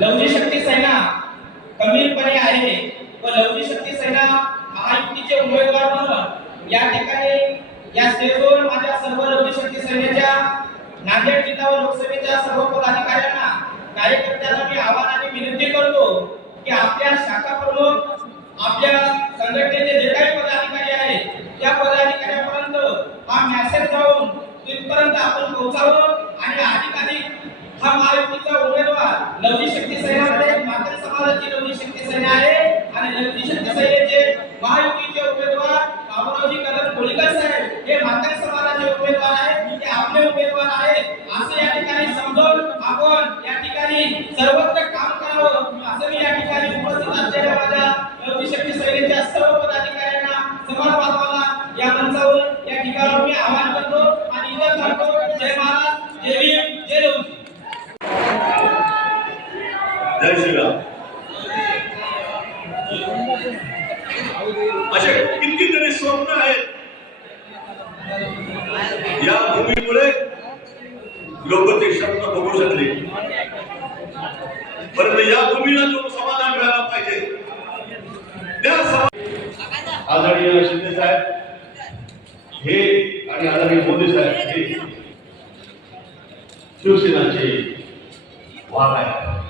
लवजी शक्ती सेना खंबीरपणे आहे. व लवजी शक्ती सेना महायुतीचे उमेदवार म्हणून या ठिकाणी या स्टेजवर माझ्या सर्व लवजी शक्ती सेनेच्या नांदेड जिल्हा व लोकसभेच्या सर्व पदाधिकाऱ्यांना कार्यकर्त्यांना मी आव्हान आणि विनंती करतो की आपल्या शाखा प्रमुख आपल्या संघटनेचे जे काही पदाधिकारी आहेत त्या पदाधिकाऱ्यांपर्यंत हा मेसेज जाऊन तिथपर्यंत आपण पोहोचावं आणि अधिकाधिक हा महायुतीचा उमेदवार शक्ती सेनेमध्ये मातंग समाजाची लवजी शक्ती सैन्य आहे. आणि लवजी शक्ती सैन्याचे महायुतीचे उमेदवार बाबुरावजी कदम कोळीकर साहेब हे मातंग समाजाचे उमेदवार आहेत. ते आपले उमेदवार आहेत. असं या ठिकाणी समजून आपण या ठिकाणी सर्वत्र काम करावं. असं मी या ठिकाणी उपस्थित असलेल्या माझ्या लवजी शक्ती सैन्याच्या सर्व पदाधिकाऱ्यांना समाज बांधवाला या मंचावर या ठिकाणी मी आवाहन करतो. आणि इथं सांगतो जय महाराज जय भीम जय लवजी जय श्रीराम असे कितीतरी स्वप्न आहेत. या भूमीमुळे लोक ते बघू शकले. परंतु या भूमीला जो समाधान मिळाला पाहिजे त्या आदरणीय शिंदे साहेब हे आणि आदरणीय मोदी साहेब हे शिवसेनाचे वाघ आहे